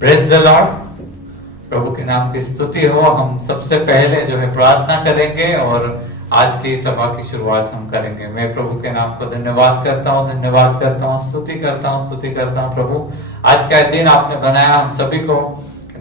Praise the Lord. प्रभु के नाम की स्तुति हो। हम सबसे पहले जो है प्रार्थना करेंगे और आज की सभा की शुरुआत हम करेंगे। मैं प्रभु के नाम को धन्यवाद करता हूँ, स्तुति करता हूँ। प्रभु, आज का दिन आपने बनाया, हम सभी को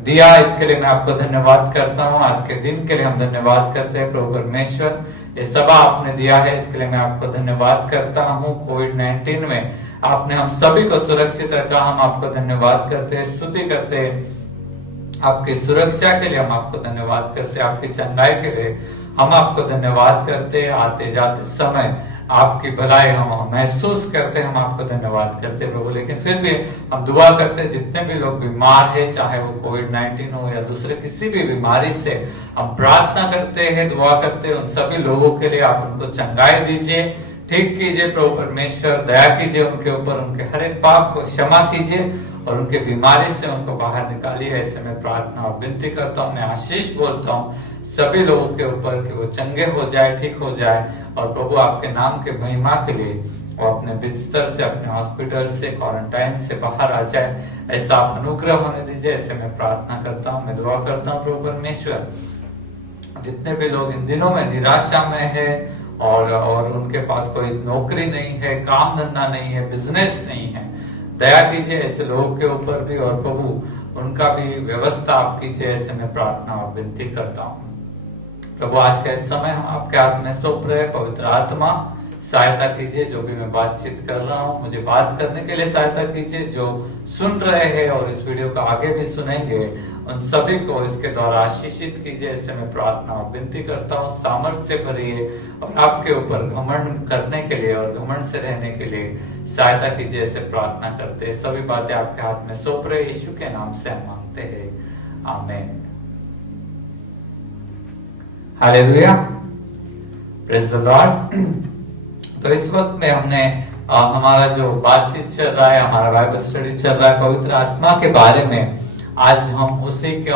दिया, इसके लिए मैं आपको धन्यवाद करता हूँ। आज के दिन के लिए हम धन्यवाद करते हैं प्रभु परमेश्वर। ये सभा आपने दिया है, इसके लिए मैं आपको धन्यवाद करता हूँ। कोविड-19 में आपने हम सभी को सुरक्षित रखा, हम आपको धन्यवाद करते हैं, स्तुति करते हैं। आपकी सुरक्षा के लिए हम आपको धन्यवाद करते हैं, आपकी चंगाई के लिए हम आपको धन्यवाद करते हैं। आते जाते समय आपकी भलाई हम महसूस करते हैं, हम आपको धन्यवाद करते हैं प्रभु। लेकिन फिर भी हम दुआ करते हैं, जितने भी लोग बीमार हैं, चाहे वो कोविड-19 हो या दूसरे किसी भी बीमारी से, हम प्रार्थना करते हैं, दुआ करते हैं। उन सभी लोगों के लिए आप उनको चंगाई दीजिए, ठीक कीजिए प्रभु परमेश्वर, दया कीजिए उनके ऊपर, उनके हर एक पाप को क्षमा कीजिए और उनके बीमारी से उनको बाहर निकालिए। ऐसे में प्रार्थना और विनती करता हूँ, मैं आशीष बोलता हूँ सभी लोगों के ऊपर कि वो चंगे हो जाए, ठीक हो जाए और प्रभु आपके नाम के महिमा के लिए वो अपने बिस्तर से, अपने हॉस्पिटल से, क्वारंटाइन से बाहर आ जाए। ऐसा आप अनुग्रह होने दीजिए। ऐसे मैं प्रार्थना करता हूँ, मैं दुआ करता हूँ प्रभु परमेश्वर। जितने भी लोग इन दिनों में निराशा में है और उनके पास कोई नौकरी नहीं है, काम धंधा नहीं है, बिजनेस नहीं है, दया कीजिए ऐसे लोगों के ऊपर भी और प्रभु उनका भी व्यवस्था आप कीजिए। ऐसे मैं प्रार्थना और विनती करता हूँ प्रभु। आज का इस समय हम आपके हाथ में सौंप रहे, पवित्र आत्मा सहायता कीजिए। जो भी मैं बातचीत कर रहा हूँ, मुझे बात करने के लिए सहायता कीजिए। जो सुन रहे हैं और इस वीडियो को आगे भी सुनेंगे, उन सभी को इसके द्वारा आशीषित कीजिए। ऐसे मैं प्रार्थना और विनती करता हूँ। सामर्थ्य से भरिए और आपके ऊपर घमंड करने के लिए और घमंड से रहने के लिए सहायता कीजिए। ऐसे प्रार्थना करते हैं। सभी बातें आपके हाथ में सौंप रहे, यीशु के नाम से हम मांगते हैं, आमीन। Hallelujah, praise the Lord. तो इस वक्त में हमने हमारा जो बातचीत चल रहा है, हमारा बाइबल स्टडी चल रहा है पवित्र आत्मा के बारे में। आज हम उसी के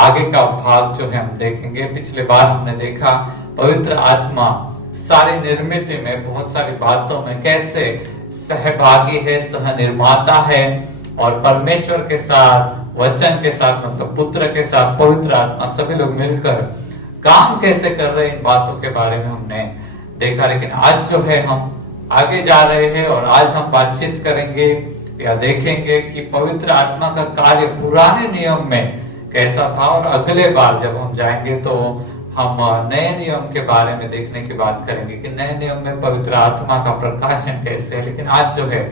आगे का भाग जो है हम देखेंगे। पिछले बार हमने देखा पवित्र आत्मा सारी निर्मित में, बहुत सारी बातों में कैसे सहभागी है, सह निर्माता है और परमेश्वर के साथ, वचन के साथ, मतलब पुत्र के साथ पवित्र आत्मा सभी लोग मिलकर काम कैसे कर रहे हैं, इन बातों के बारे में हमने देखा। लेकिन आज जो है हम आगे जा रहे हैं और आज हम बातचीत करेंगे या देखेंगे कि पवित्र आत्मा का कार्य पुराने नियम में कैसा था और अगले बार जब हम जाएंगे तो हम नए नियम के बारे में देखने की बात करेंगे कि नए नियम में पवित्र आत्मा का प्रकाशन कैसे है। लेकिन आज जो है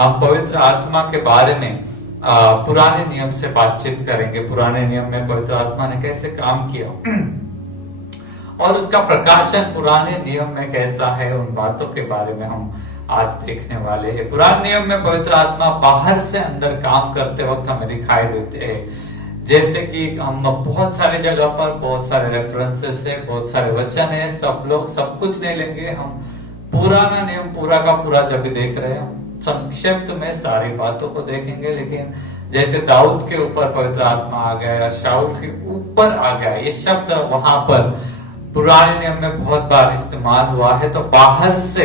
हम पवित्र आत्मा के बारे में पुराने नियम से बातचीत करेंगे। पुराने नियम में पवित्र आत्मा ने कैसे काम किया और उसका प्रकाशन पुराने नियम में कैसा है, उन बातों के बारे में हम आज देखने वाले हैं। पुराने नियम में पवित्र आत्मा बाहर से अंदर काम करते वक्त हमें दिखाई देते हैं। जैसे कि हम बहुत सारे जगह पर बहुत सारे रेफरेंसेस है, बहुत सारे वचन है, सब लोग सब कुछ नहीं लेंगे। हम पुराना नियम पूरा का पूरा जब भी देख रहे हैं, संक्षिप्त में सारी बातों को देखेंगे। लेकिन जैसे दाऊद के ऊपर पवित्र आत्मा आ गया या शाऊल के ऊपर आ गया, ये शब्द वहां पर पुराने नियम में बहुत बार इस्तेमाल हुआ है। तो बाहर से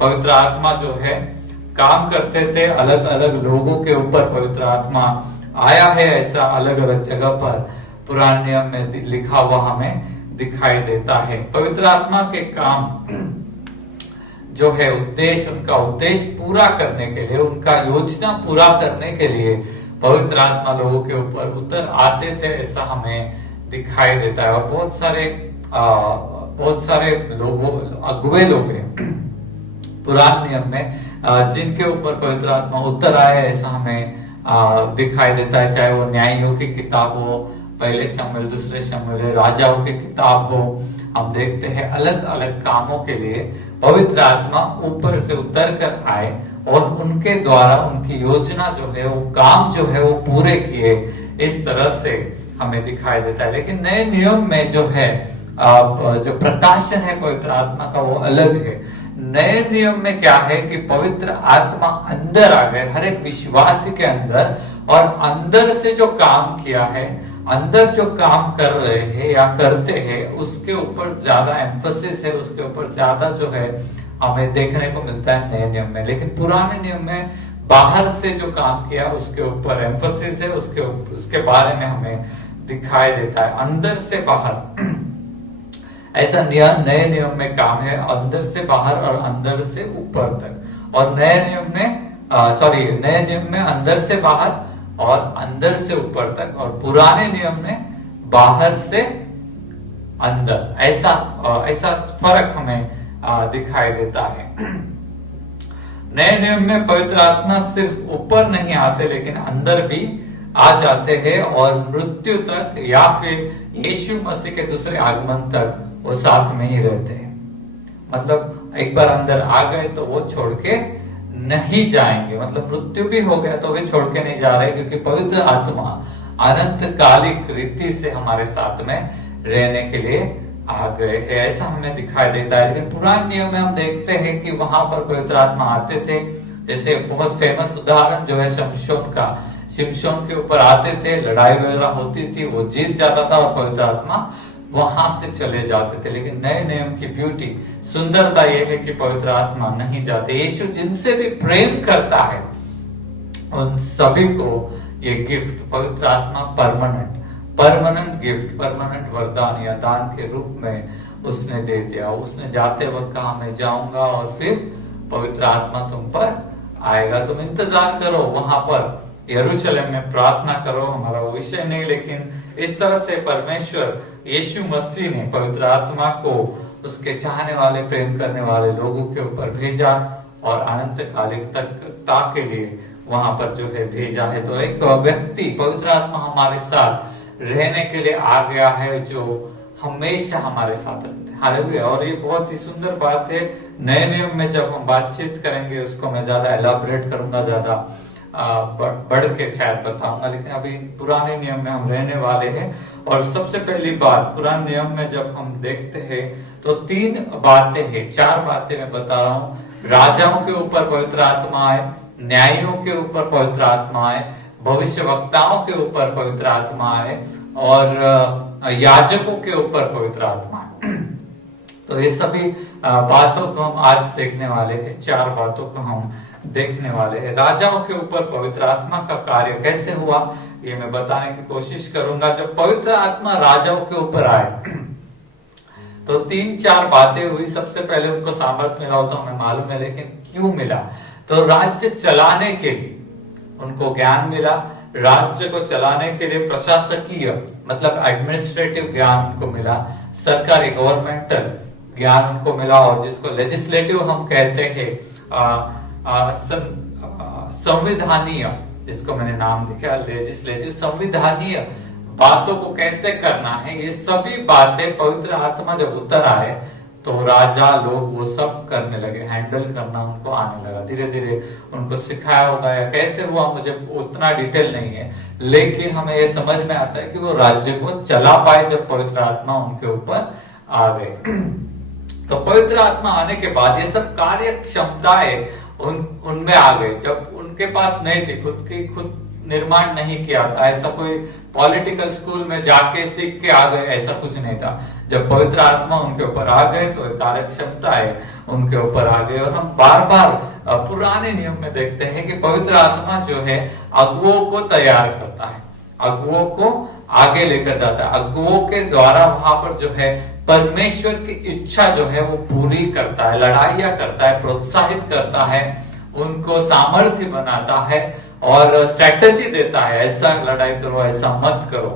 पवित्र आत्मा जो है काम करते थे, अलग अलग लोगों के ऊपर पवित्र आत्मा आया है। ऐसा अलग अलग जगह पर पुराने नियम में लिखा हुआ हमें दिखाई देता है। पवित्र आत्मा के काम जो है उद्देश्य, उनका उद्देश्य पूरा करने के लिए, उनका योजना पूरा करने के लिए पवित्र आत्मा लोगों के ऊपर उतर आते थे, ऐसा हमें दिखाई देता है। और बहुत सारे लोगों, अगुवे लोग हैं पुराने नियम में जिनके ऊपर पवित्र आत्मा उतर आया, ऐसा हमें दिखाई देता है। चाहे वो न्यायियों की किताब हो, पहले शमूएल, दूसरे शमूएल, राजाओं की किताब हो, हम देखते हैं अलग अलग कामों के लिए पवित्र आत्मा ऊपर से उतर कर आए और उनके द्वारा उनकी योजना जो है, वो काम जो है वो पूरे किए। इस तरह से हमें दिखाई देता है। लेकिन नए नियम में जो है जो प्रकाशन है पवित्र आत्मा का, वो अलग है। नए नियम में क्या है कि पवित्र आत्मा अंदर आ गए हर एक विश्वासी के अंदर, और अंदर से जो काम किया है, अंदर जो काम कर रहे हैं या करते हैं, उसके ऊपर ज्यादा एम्फोसिस है, उसके ऊपर ज्यादा जो है हमें देखने को मिलता है नए नियम में। लेकिन पुराने नियम में बाहर से जो काम किया उसके ऊपर एम्फोसिस है, उसके बारे में हमें दिखाई देता है। अंदर से बाहर ऐसा नए नियम में काम है, अंदर से बाहर और अंदर से ऊपर तक। और नए नियम में अंदर से बाहर और अंदर से ऊपर तक, और पुराने नियम में बाहर से अंदर। ऐसा फर्क हमें दिखाई देता है। नए नियम में पवित्र आत्मा सिर्फ ऊपर नहीं आते लेकिन अंदर भी आ जाते हैं, और मृत्यु तक या फिर यीशु मसीह के दूसरे आगमन तक वो साथ में ही रहते हैं। मतलब एक बार अंदर आ गए तो वो छोड़ के नहीं जाएंगे। मतलब मृत्यु भी हो गया तो वे छोड़ के नहीं जा रहे, क्योंकि पवित्र आत्मा अनंत कालिक रीति से हमारे साथ में रहने के लिए आ गए हैं। ऐसा हमें दिखाई देता है। लेकिन पुराने नियम में हम देखते हैं कि वहां पर पवित्र आत्मा आते थे। जैसे बहुत फेमस उदाहरण जो है शिमशोन के ऊपर आते थे, लड़ाई वगैरह होती थी, वो जीत जाता था और पवित्र आत्मा वहां से चले जाते थे। लेकिन नए नियम की ब्यूटी, सुंदरता यह है कि पवित्र आत्मा नहीं जाते। यीशु जिनसे भी प्रेम करता है उन सभी को ये गिफ्ट पवित्र आत्मा परमानेंट गिफ्ट, परमानेंट वरदान या दान के रूप में उसने दे दिया। उसने जाते वक्त कहा मैं जाऊंगा और फिर पवित्र आत्मा तुम पर आएगा, तुम इंतजार करो वहां पर यरूशलेम में, प्रार्थना करो। हमारा वो विषय नहीं, लेकिन इस तरह से परमेश्वर यीशु मसीह ने पवित्र आत्मा को उसके चाहने वाले, प्रेम करने वाले लोगों के ऊपर भेजा और अनंत कालिकता के लिए वहां पर जो है भेजा है। तो एक व्यक्ति, पवित्र आत्मा हमारे साथ रहने के लिए आ गया है जो हमेशा हमारे साथ रहते हैं। हालेलुया। और ये बहुत ही सुंदर बात है। नए नियम में जब हम बातचीत करेंगे उसको मैं ज्यादा एलाबोरेट करूंगा, ज्यादा बढ़ के शायद बताऊंगा, लेकिन अभी पुराने नियम में हम रहने वाले हैं। और सबसे पहली बात, पुराने नियम में जब हम देखते हैं तो 3 बातें हैं, 4 बातें मैं बता रहा हूँ। राजाओं के ऊपर पवित्र आत्मा आए, न्यायियों के ऊपर पवित्र आत्मा आए, भविष्यवक्ताओं के ऊपर पवित्र आत्मा आए, और याजकों के ऊपर पवित्र आत्मा आए। तो ये सभी बातों को हम आज देखने वाले हैं। 4 बातों को हम देखने वाले हैं। राजाओं के ऊपर पवित्र आत्मा का कार्य कैसे हुआ ये मैं बताने की कोशिश करूंगा। जब पवित्र आत्मा राजाओं के ऊपर आए तो 3-4 बातें हुई। सबसे पहले उनको सामर्थ्य मिला हो तो हमें मालूम है, लेकिन क्यों मिला? तो राज्य चलाने के लिए उनको ज्ञान मिला। राज्य को चलाने के लिए प्रशासकीय मतलब एडमिनिस्ट्रेटिव ज्ञान उनको मिला, सरकारी गवर्नमेंटल ज्ञान उनको मिला, और जिसको लेजिस्लेटिव हम कहते हैं, संविधानीय, जिसको मैंने नाम दिया लेजिस्लेटिव, संविधानीय बातों को कैसे करना है, ये सभी बातें पवित्र आत्मा जब उतर आए तो राजा लोग वो सब करने लगे, हैंडल करना उनको आने लगा। धीरे धीरे उनको सिखाया होगा या कैसे हुआ मुझे उतना डिटेल नहीं है, लेकिन हमें ये समझ में आता है कि वो राज्य को चला पाए जब पवित्र आत्मा उनके ऊपर आ गए। तो पवित्र आत्मा आने के बाद ये सब कार्य क्षमताएं उनमें आ गई। जब उनके पास नहीं थी, खुद निर्माण नहीं किया था, ऐसा कोई पॉलिटिकल स्कूल में जाके सीख के आ गए, ऐसा कुछ नहीं था। जब पवित्र आत्मा उनके ऊपर आ गए तो कार्य क्षमता है उनके ऊपर आ गए। और हम बार बार पुराने नियम में देखते हैं कि पवित्र आत्मा जो है अगुओं को तैयार करता है, अगुओं को आगे लेकर जाता है, अगुओं के द्वारा वहां पर जो है परमेश्वर की इच्छा जो है वो पूरी करता है, लड़ाइयां करता है, प्रोत्साहित करता है, उनको सामर्थ्य बनाता है और स्ट्रेटजी देता है, ऐसा लड़ाई करो, ऐसा मत करो।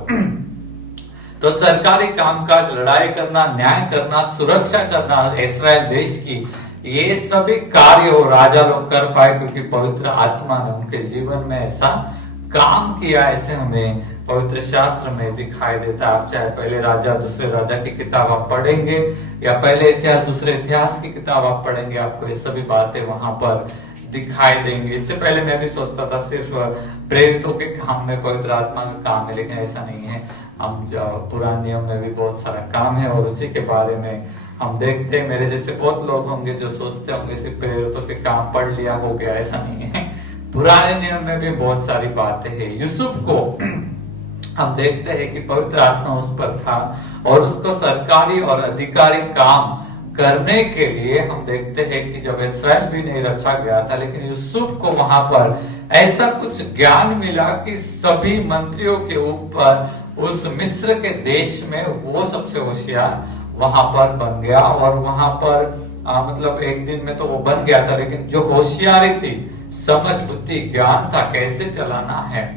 तो सरकारी कामकाज, लड़ाई करना, न्याय करना, सुरक्षा करना इस्राएल देश की, ये सभी कार्य वो राजा लोग कर पाए क्योंकि पवित्र आत्मा ने उनके जीवन में ऐसा काम किया। ऐसे हमें पवित्र शास्त्र में दिखाई देता है। आप चाहे पहले राजा दूसरे राजा की किताब आप पढ़ेंगे या पहले इतिहास दूसरे इतिहास की किताब आप पढ़ेंगे, आपको ये सभी बातें वहां पर दिखाई देंगे। इससे पहले मैं भी सोचता था सिर्फ प्रेरितों के काम में पवित्र आत्मा का काम है, लेकिन ऐसा नहीं है। हम पुराने नियम में भी बहुत सारा काम है और उसी के बारे में हम देखते हैं। मेरे जैसे बहुत लोग होंगे जो सोचते होंगे सिर्फ प्रेरितों के काम पढ़ लिया हो गया, ऐसा नहीं है। पुराने नियम में भी बहुत सारी बातें हैं। यूसुफ को हम देखते हैं कि पवित्र आत्मा उस पर था और उसको सरकारी और अधिकारी काम करने के लिए हम देखते हैं कि जब इस्राएल भी नहीं रचा गया था, लेकिन यूसुफ को वहां पर ऐसा कुछ ज्ञान मिला कि सभी मंत्रियों के ऊपर उस मिस्र के देश में वो सबसे होशियार वहां पर बन गया। और वहां पर मतलब एक दिन में तो वो बन गया था, लेकिन जो होशियारी थी, समझ, बुद्धि, ज्ञान था, कैसे चलाना है,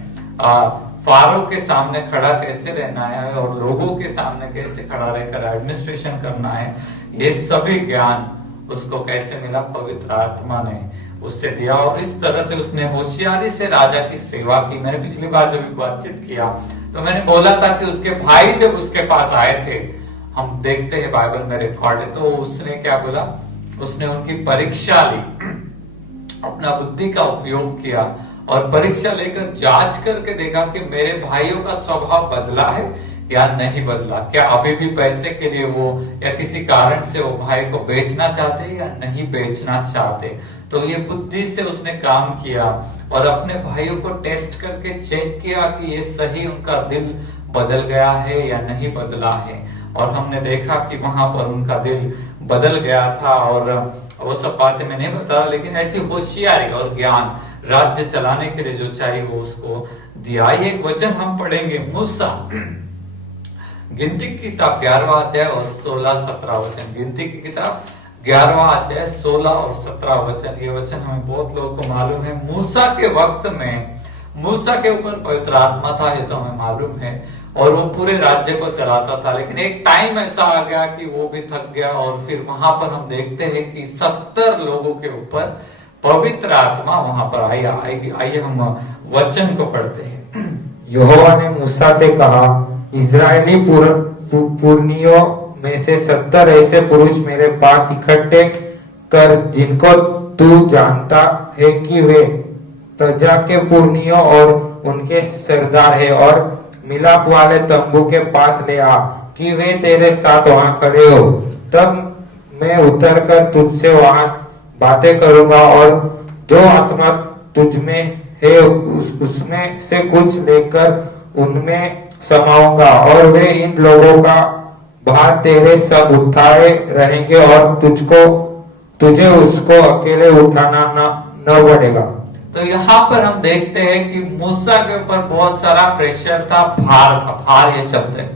फारो के सामने खड़ा कैसे रहना है और लोगों के सामने कैसे खड़ा रहकर एडमिनिस्ट्रेशन करना है, ये सभी ज्ञान उसको कैसे मिला? पवित्र आत्मा ने उससे दिया। और इस तरह से उसने होशियारी से राजा की सेवा की। मैंने पिछली बार जब बातचीत किया तो मैंने बोला था कि उसके भाई जब उसके पास आए थे, हम देखते हैं बाइबल में रिकॉर्ड है, तो उसने क्या बोला? उसने उनकी परीक्षा ली, अपना बुद्धि का उपयोग किया और परीक्षा लेकर जांच करके देखा कि मेरे भाइयों का स्वभाव बदला है या नहीं बदला, क्या अभी भी पैसे के लिए वो या किसी कारण से वो भाई को बेचना चाहते या नहीं बेचना चाहते। तो ये बुद्धि से उसने काम किया और अपने भाइयों को टेस्ट करके चेक किया कि ये सही उनका दिल बदल गया है या नहीं बदला है। और हमने देखा कि वहां पर उनका दिल बदल गया था। और वो सब बातें मैं नहीं बता रहा, लेकिन ऐसी होशियारी और ज्ञान राज्य चलाने के लिए जो चाहिए वो उसको दिया। ये एक वचन हम पढ़ेंगे, मूसा, गिनती की किताब 11वां अध्याय और 16-17 वचन। गिनती की किताब 11वां अध्याय 16 और 17 वचन। ये वचन हमें बहुत लोगों को मालूम है। मूसा के वक्त में मूसा के ऊपर पवित्र आत्मा था, ये तो हमें मालूम है, और वो पूरे राज्य को चलाता था। लेकिन एक टाइम ऐसा आ गया कि वो भी थक गया और फिर वहां पर हम देखते हैं कि 70 लोगों के ऊपर पवित्र आत्मा वहां पर आएगी। आइए हम वचन को पढ़ते हैं। यहोवा ने मूसा से कहा, इजरायली पुरनियों में से 70 ऐसे पुरुष मेरे पास इकट्ठे कर, जिनको तू जानता है कि वे प्रजा के पुरनियों और उनके सरदार है, और मिलाप वाले तंबू के पास ले आ कि वे तेरे साथ वहां खड़े हो। तब मैं उतर कर तुझसे वहां बातें करूंगा और जो आत्मा तुझ में है उसमें से कुछ लेकर उनमें समाऊंगा, और वे इन लोगों का भार तेरे सब उठाए रहेंगे और तुझे उसको अकेले उठाना न पड़ेगा। तो यहाँ पर हम देखते हैं कि मूसा के ऊपर बहुत सारा प्रेशर था, भार था। भार ये शब्द है,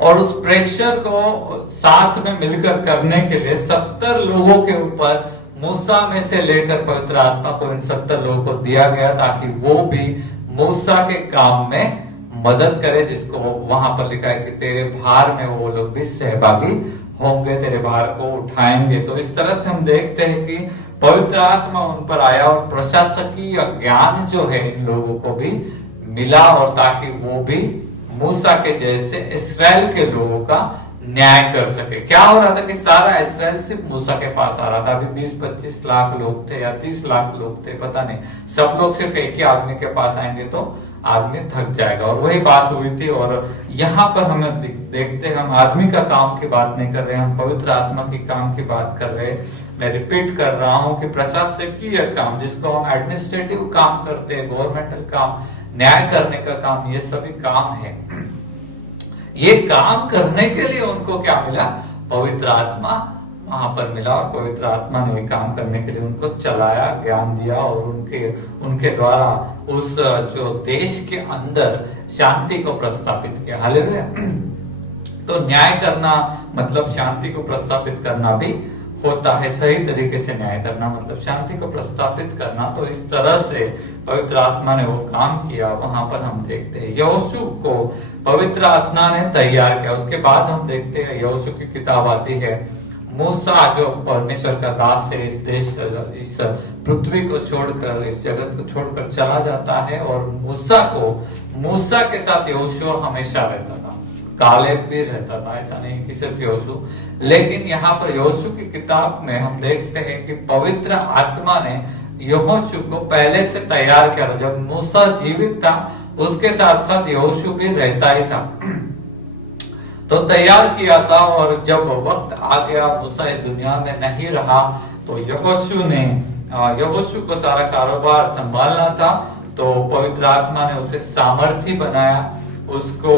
और उस प्रेशर को साथ में मिलकर करने के लिए 70 लोगों के ऊपर मूसा में से लेकर पवित्र आत्मा को इन 70 लोगों को दिया गया, ताकि वो भी मूसा के काम में मदद करे, जिसको वहां पर लिखा है कि तेरे भार में वो लोग भी सहभागी होंगे, तेरे भार को उठाएंगे। तो इस तरह से हम देखते हैं कि पवित्र आत्मा उन पर आया और प्रशासकीय ज्ञान जो है इन लोगों को भी मिला, और ताकि वो भी मूसा के जैसे इस्राएल के लोगों का न्याय कर सके। क्या हो रहा था कि सारा इस्राएल सिर्फ मूसा के पास आ रहा था। अभी 20-25 लाख लोग थे या 30 लाख लोग थे, पता नहीं। सब लोग सिर्फ एक ही आदमी के पास आएंगे तो आदमी थक जाएगा, और वही बात हुई थी। और यहाँ पर हमें देखते हैं, हम आदमी का काम की बात नहीं कर रहे, हम पवित्र आत्मा की काम की बात कर रहे हैं। मैं रिपीट कर रहा हूं कि प्रशासकीय काम, जिसको हम एडमिनिस्ट्रेटिव काम करते हैं, गवर्नमेंटल काम, न्याय करने का काम, ये सभी काम है। ये काम करने के लिए उनको क्या मिला? पवित्र आत्मा वहां पर मिला, और पवित्र आत्मा ने काम करने के लिए उनको चलाया, ज्ञान दिया, और उनके द्वारा उस जो देश के अंदर शांति को प्रस्तापित किया। हालेलुया। तो न्याय करना मतलब शांति को प्रस्तापित करना भी होता है। सही तरीके से न्याय करना मतलब शांति को प्रस्तापित करना। तो इस तरह से पवित्र आत्मा ने वो काम किया। वहां पर हम देखते हैं यहोशू को पवित्र आत्मा ने तैयार किया। उसके बाद हम देखते हैं यहोशू की किताब आती है। मूसा जो परमेश्वर का दास है, इस देश, इस पृथ्वी को छोड़कर, इस जगत को छोड़कर चला जाता है, और मूसा के साथ यहोशू हमेशा रहता था। कालेब भी रहता था, ऐसा नहीं कि सिर्फ यहोशू। लेकिन यहाँ पर यहोशू की किताब में हम देखते हैं कि पवित्र आत्मा ने यहोशू को पहले से तैयार किया। जब मूसा जीवित था उसके साथ साथ यहोशू भी रहता ही था, तो तैयार किया था। और जब वक्त आ गया, मूसा इस दुनिया में नहीं रहा, तो यहोशू को सारा कारोबार संभालना था। तो पवित्र आत्मा ने उसे सामर्थी बनाया, उसको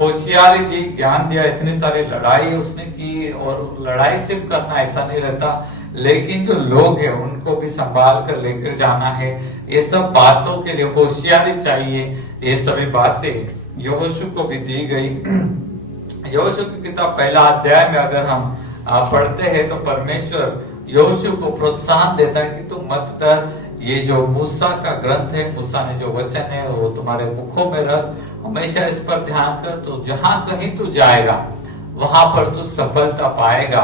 होशियारी दी, ज्ञान दिया, इतनी सारी लड़ाई उसने की। और लड़ाई सिर्फ करना ऐसा नहीं रहता, लेकिन जो लोग हैं उनको भी संभाल कर लेकर जाना है। ये सब बातों के लिए होशियारी चाहिए। ये सभी बातें यहोशू को भी दी गई। यहोशू की किताब पहला अध्याय में अगर हम पढ़ते हैं तो परमेश्वर यहोशू को प्रोत्साहन देता है कि तू मत डर, ये जो मूसा का ग्रंथ है, मूसा ने जो वचन है वो तुम्हारे मुखों में रख, हमेशा इस पर ध्यान कर, तो जहां कहीं तू जाएगा वहां पर तू सफलता पाएगा।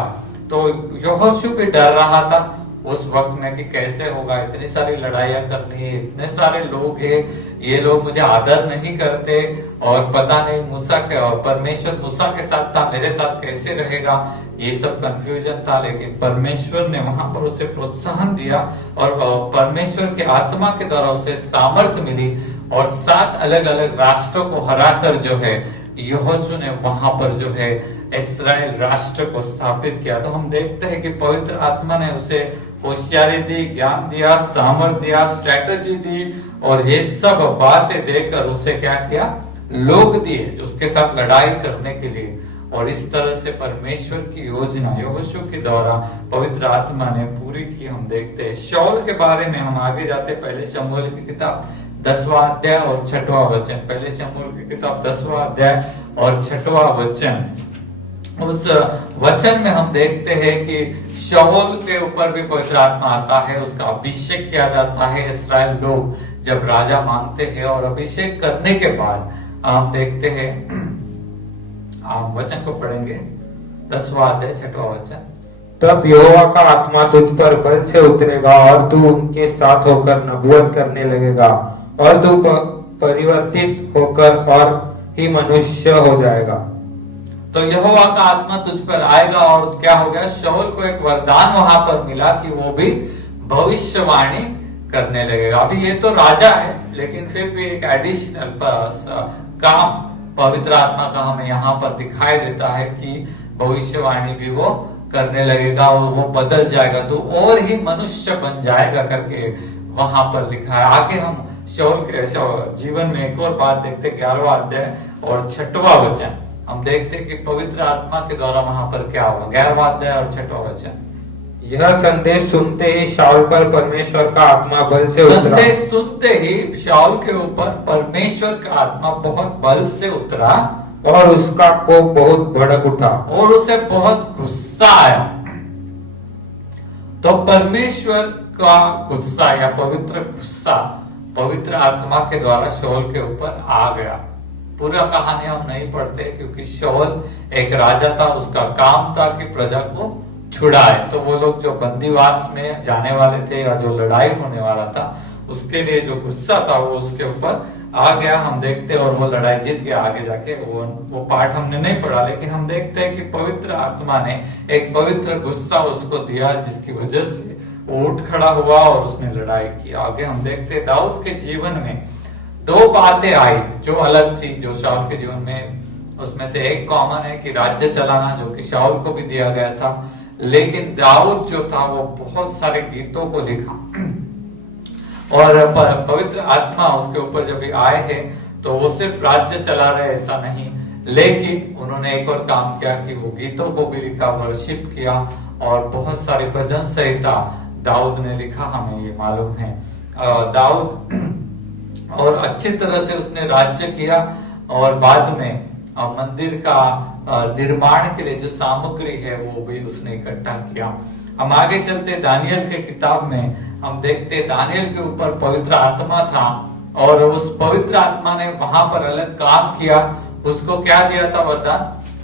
तो यहोशू भी डर रहा था उस वक्त में कि कैसे होगा, इतनी सारी लड़ाइयां करनी है, इतने सारे लोग हैं, ये लोग मुझे आदर नहीं करते, और पता नहीं मूसा के और परमेश्वर मूसा के साथ था, मेरे साथ कैसे रहेगा, ये सब कंफ्यूजन था। लेकिन परमेश्वर ने वहां पर उसे प्रोत्साहन दिया और परमेश्वर के आत्मा के द्वारा उसे सामर्थ्य मिली, और 7 अलग अलग राष्ट्रों को हराकर जो है यहोशू ने वहां पर जो है इस्राएल राष्ट्र को स्थापित किया। तो हम देखते हैं कि पवित्र आत्मा ने उसे होशियारी दी, ज्ञान दिया, सामर्थ्य दिया, स्ट्रेटजी दी, और ये सब बातें देकर उसे क्या किया, लोग दिए जो उसके साथ लड़ाई करने के लिए। और इस तरह से परमेश्वर की योजना यहोशू के द्वारा पवित्र आत्मा ने पूरी की। हम देखते हैं शाऊल के बारे में, हम आगे जाते पहले शमूएल की किताब 10वां अध्याय और 6वां वचन। पहले शमूएल की किताब 10वां अध्याय और 6वां वचन। उस वचन में हम देखते हैं कि शाऊल के ऊपर भी पवित्र आत्मा आता है, उसका अभिषेक किया जाता है। इस्राएल लोग जब राजा मांगते हैं और अभिषेक करने के बाद हम देखते हैं, आप वचन को पढ़ेंगे 10वां अध्याय 6वां वचन। तब यहोवा का आत्मा तुझ पर बल से उतरेगा और तू उनके साथ होकर नबूवत करने लगेगा, और तू परिवर्तित होकर और ही मनुष्य हो जाएगा। तो यहोवा का आत्मा तुझ पर आएगा, और क्या हो गया, शाऊल को एक वरदान वहां पर मिला कि वो भी भविष्यवाणी करने लगेगा। अभी ये तो राजा है, लेकिन फिर भी एक एडिशनल काम पवित्र आत्मा का हमें यहाँ पर दिखाई देता है कि भविष्यवाणी भी वो करने लगेगा, और वो बदल जाएगा, तो और ही मनुष्य बन जाएगा करके वहां पर लिखा है। आगे हम शाऊल के जीवन में एक और बात देखते, 11वां अध्याय और 6वां वचन। हम देखते कि पवित्र आत्मा के द्वारा वहां पर क्या हुआ, 11वां अध्याय और 6वां वचन। यह संदेश सुनते ही शाऊल पर परमेश्वर का आत्मा बल से उतरा। संदेश सुनते ही शाऊल के ऊपर परमेश्वर का आत्मा बहुत बल से उतरा, और उसका कोप बहुत भड़क उठा, और उसे बहुत गुस्सा आया। तो परमेश्वर का गुस्सा या पवित्र गुस्सा पवित्र आत्मा के द्वारा शाऊल के ऊपर आ गया। पूरा कहानी हम नहीं पढ़ते क्योंकि शाऊल एक राजा था, उसका काम था कि प्रजा को छुड़ाए। तो वो लोग जो बंदीवास में जाने वाले थे या जो लड़ाई होने वाला था, उसके लिए जो गुस्सा था वो उसके ऊपर आ गया। हम देखते हैं और वो लड़ाई जीत गया। आगे जाके वो पार्ट हमने नहीं पढ़ा, लेकिन हम देखते हैं कि पवित्र आत्मा ने एक पवित्र गुस्सा उसको दिया, जिसकी वजह से वो उठ खड़ा हुआ और उसने लड़ाई की। आगे हम देखते हैं दाऊद के जीवन में 2 बातें आई जो अलग थी, जो शाऊल के जीवन में। उसमें से एक कॉमन है कि राज्य चलाना, जो कि शाऊल को भी दिया गया था, लेकिन दाऊद जो था वो बहुत सारे गीतों को लिखा, और पवित्र आत्मा उसके ऊपर जब भी आए हैं तो वो सिर्फ राज्य चला रहे ऐसा नहीं, लेकिन उन्होंने एक और काम किया कि वो गीतों को भी लिखा, वर्शिप किया, और बहुत सारी भजन संहिता दाऊद ने लिखा, हमें ये मालूम है। दाऊद और अच्छी तरह से उसने राज्य किया, और बाद में मंदिर का निर्माण के लिए जो सामग्री है वो भी उसने इकट्ठा किया। हम आगे चलते दानियल के किताब में हम देखते दानियल के ऊपर पवित्र आत्मा था, और उस पवित्र आत्मा ने वहां पर अलग काम किया। उसको क्या दिया था वरदान,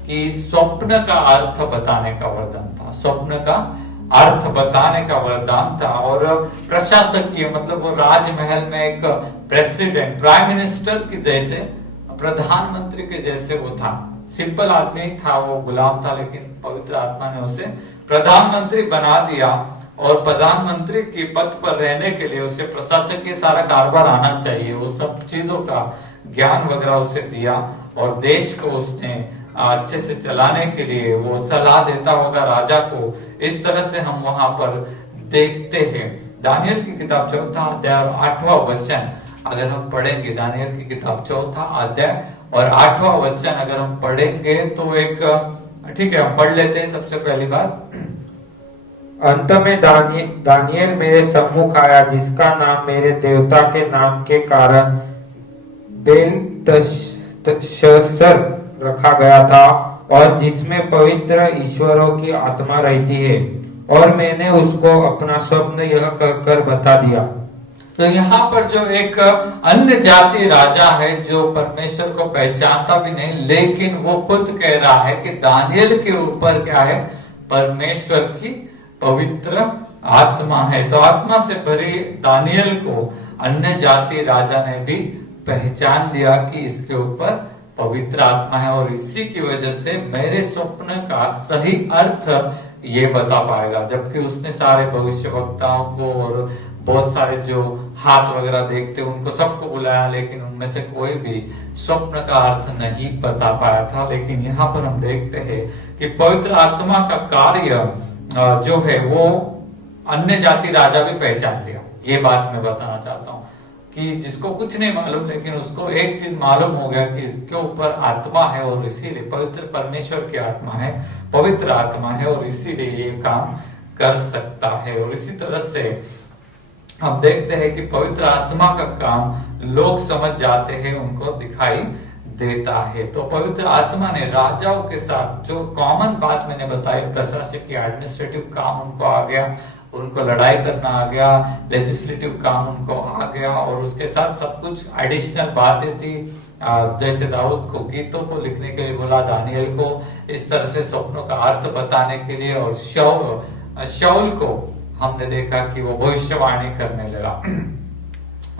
कि स्वप्न का अर्थ बताने का वरदान था। स्वप्न का अर्थ बताने का वरदान था, और प्रशासकीय मतलब वो राजमहल में एक प्रेसिडेंट, प्राइम मिनिस्टर के जैसे, प्रधानमंत्री के जैसे वो था। सिंपल आदमी था, वो गुलाम था, लेकिन पवित्र आत्मा ने उसे प्रधानमंत्री बना दिया, और प्रधानमंत्री के पद पर रहने के लिए उसे प्रशासकीय सारा कारोबार आना चाहिए, वो सब चीजों का ज्ञान वगैरह उसे दिया, और देश को उसने अच्छे से चलाने के लिए वो सलाह देता होगा राजा को। इस तरह से हम वहां पर देखते हैं। दानियल की किताब 4वां अध्याय और 8वां वचन अगर हम पढ़ेंगे, दानियल की किताब 4वां अध्याय और 8वां वचन अगर हम पढ़ेंगे तो एक, ठीक है हम पढ़ लेते हैं सबसे पहली बात। अंत में दानियेल मेरे सम्मुख आया, जिसका नाम मेरे देवता के नाम के कारण बेलतशस्सर रखा गया था, और जिसमें पवित्र ईश्वरों की आत्मा रहती है। और मैंने उसको अपना स्वप्न यह कहकर बता दिया। तो यहाँ पर जो एक अन्य जाति राजा है जो परमेश्वर को पहचानता भी नहीं, लेकिन वो खुद कह रहा है कि दानियेल के ऊपर क्या है, परमेश्वर की पवित्र आत्मा है। तो आत्मा से भरे दानियेल को अन्य जाति राजा ने भी पहचान लिया कि इसके ऊपर पवित्र आत्मा है, और इसी की वजह से मेरे स्वप्न का सही अर्थ ये बता पाएगा। जबकि उसने सारे भविष्यवक्ताओं को और बहुत सारे जो हाथ वगैरह देखते उनको सबको बुलाया, लेकिन उनमें से कोई भी स्वप्न का अर्थ नहीं बता पाया था। लेकिन यहाँ पर हम देखते हैं कि पवित्र आत्मा का कार्य जो है वो अन्य जाति राजा भी पहचान लिया। ये बात मैं बताना चाहता हूँ कि जिसको कुछ नहीं मालूम, लेकिन उसको एक चीज मालूम हो गया कि इसके ऊपर आत्मा है, और इसीलिए पवित्र परमेश्वर की आत्मा है, पवित्र आत्मा है, और इसीलिए ये काम कर सकता है। और इसी तरह से हम देखते हैं कि पवित्र आत्मा का काम लोग समझ जाते हैं, उनको दिखाई देता है। तो पवित्र आत्मा ने राजाओं के साथ जो कॉमन बात मैंने बताई, प्रशासकीय एडमिनिस्ट्रेटिव काम उनको आ गया, उनको लड़ाई करना आ गया, लेजिस्लेटिव काम उनको आ गया, और उसके साथ सब कुछ एडिशनल बातें थी। जैसे दाऊद को गीतों को लिखने के लिए बोला, दानियेल को इस तरह से स्वप्नों का अर्थ बताने के लिए, और शाऊल को हमने देखा कि वो भविष्यवाणी करने लगा।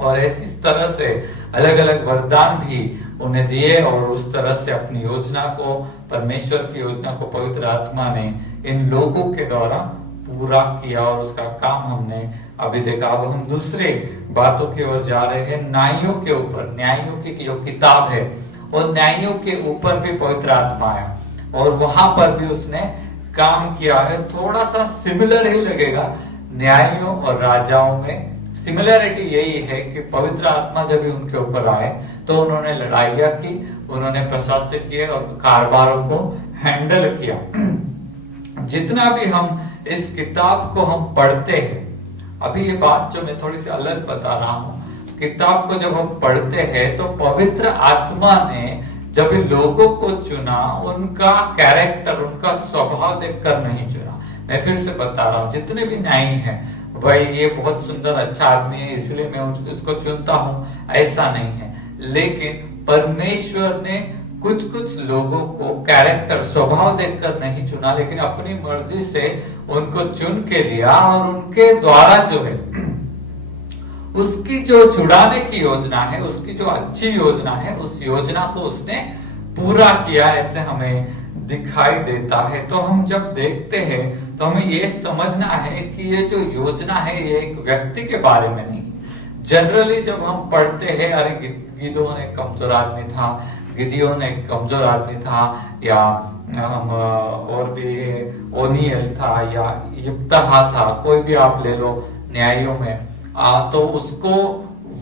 और इसी तरह से अलग अलग वरदान भी उन्हें दिए, और उस तरह से अपनी योजना को, परमेश्वर की योजना को पवित्र आत्मा ने इन लोगों के द्वारा पूरा किया, और उसका काम हमने अभी देखा। अब हम दूसरे बातों की ओर जा रहे हैं, न्यायों के ऊपर। न्यायों की जो किताब है, और न्यायों के ऊपर भी पवित्र आत्मा है, और वहां पर भी उसने काम किया है। थोड़ा सा सिमिलर ही लगेगा न्यायों और राजाओं में। सिमिलरिटी यही है कि पवित्र आत्मा जब भी उनके ऊपर आए तो उन्होंने लड़ाइयां की, उन्होंने प्रशासकीय और कारोबारों को हैंडल किया। जितना भी हम इस किताब को हम पढ़ते हैं, अभी ये बात जो मैं थोड़ी सी अलग बता रहा हूं, किताब को जब हम पढ़ते हैं तो पवित्र आत्मा ने जब लोगों को चुना, उनका कैरेक्टर, उनका स्वभाव देखकर नहीं चुना। मैं फिर से बता रहा हूं, जितने भी न्यायी हैं, भाई ये बहुत सुंदर अच्छा आदमी है इसलिए मैं उसको चुनता हूं, ऐसा नहीं है। लेकिन परमेश्वर ने कुछ कुछ लोगों को कैरेक्टर, स्वभाव देखकर नहीं चुना, लेकिन अपनी मर्जी से उनको चुन के लिया, और उनके द्वारा जो है उसकी जो छुड़ाने की योजना है, उसकी जो अच्छी योजना है, उस योजना को उसने पूरा किया, ऐसे हमें दिखाई देता है। तो हम जब देखते हैं तो हमें ये समझना है कि ये जो योजना है ये एक व्यक्ति के बारे में नहीं। जनरली जब हम पढ़ते हैं, अरे गिदोन एक कमजोर आदमी था, गिदियोन एक कमजोर आदमी था, या हम और भी ओनियल था, या युक्तहा था, कोई भी आप ले लो न्यायों में, तो उसको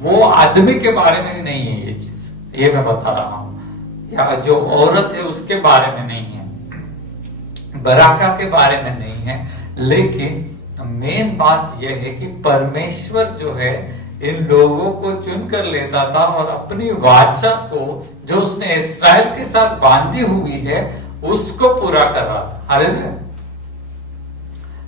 वो आदमी के बारे में नहीं है ये चीज, ये मैं बता रहा हूं। या जो औरत है उसके बारे में नहीं है, बराका के बारे में नहीं है, लेकिन मेन बात यह है कि परमेश्वर जो है इन लोगों को चुन कर लेता था, और अपनी वाचा को जो उसने इस्राएल के साथ बांधी हुई है उसको पूरा कर रहा था। हालेलुया।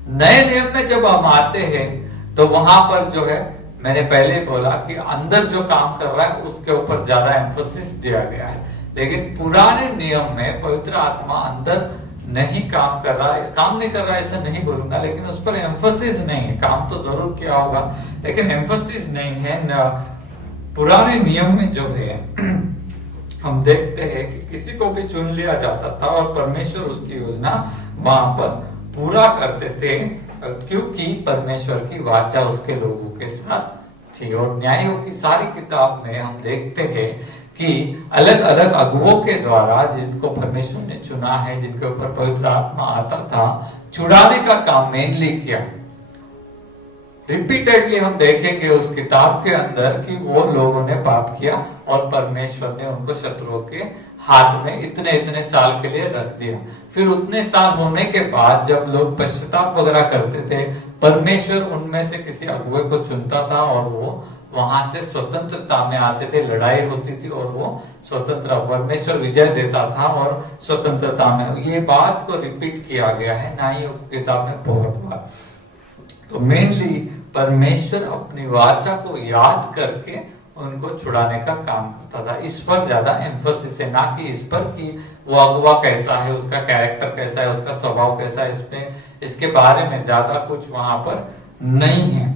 नए नियम में जब हम आते हैं तो वहां पर जो है, मैंने पहले बोला कि अंदर जो काम कर रहा है उसके ऊपर ज्यादा एम्फोसिस दिया गया है, लेकिन पुराने नियम में पवित्र आत्मा अंदर नहीं काम कर रहा है, काम नहीं कर रहा है ऐसा नहीं बोलूंगा, लेकिन उस पर एम्फोसिस नहीं है। काम तो जरूर किया होगा, लेकिन एम्फोसिस नहीं है। पुराने नियम में जो है हम देखते हैं कि किसी को भी चुन लिया जाता था, और परमेश्वर उसकी योजना वहां पर पूरा करते थे, क्योंकि परमेश्वर की वाचा उसके लोगों के साथ थी। और न्यायों की सारी किताब में हम देखते हैं कि अलग अलग अगुवों के द्वारा, जिनको परमेश्वर ने चुना है, जिनके ऊपर पवित्र आत्मा आता था, छुड़ाने का काम मेनली किया। रिपीटेडली हम देखेंगे उस किताब के अंदर कि वो लोगों ने पाप किया और परमेश्वर ने उनको शत्रुओं के हाथ में इतने इतने साल के लिए रख दिया। फिर उतने साल होने के बाद जब लोग पश्चाताप वगैरह करते थे, परमेश्वर उनमें से किसी अगुवे को चुनता था और वो वहां से स्वतंत्रता में आते थे, लड़ाई होती थी और वो स्वतंत्र, परमेश्वर विजय देता था और स्वतंत्रता में। ये बात को रिपीट किया गया है नाइयों की किताब में बहुत बार। तो मेनली परमेश्वर अपनी वाचा को याद करके उनको छुड़ाने का काम करता था। इस पर ज्यादा एम्फोसिस है, ना कि इस पर कि वो अगुवा कैसा है, उसका कैरेक्टर कैसा है, उसका स्वभाव कैसा है, इसमें इसके बारे में ज्यादा कुछ वहां पर नहीं है।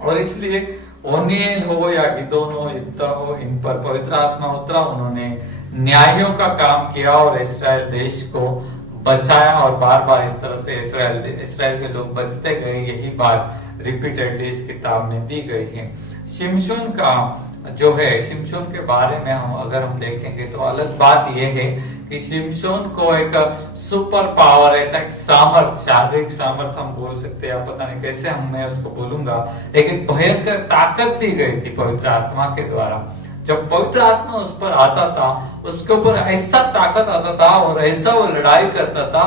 और इसलिए ओनिएल हो या गिदोन हो, इब्ता हो, इन पर पवित्र आत्मा उतरा, उन्होंने न्यायों का काम किया और इस्राएल देश को बचाया और बार बार इस तरह से इस्राएल के लोग बचते गए। यही बात रिपीटेडली इस किताब में दी गई है। शिमशोन का जो है, शिमशोन के बारे में अगर हम देखेंगे तो अलग बात यह है कि शिमशोन को एक सुपर पावर, ऐसा एक सामर्थ, शारीरिक सामर्थ हम बोल सकते हैं, पता नहीं कैसे मैं उसको बोलूंगा, लेकिन भयंकर ताकत दी गई थी पवित्र आत्मा के द्वारा। जब पवित्र आत्मा उस पर आता था, उसके ऊपर ऐसा ताकत आता था और ऐसा वो लड़ाई करता था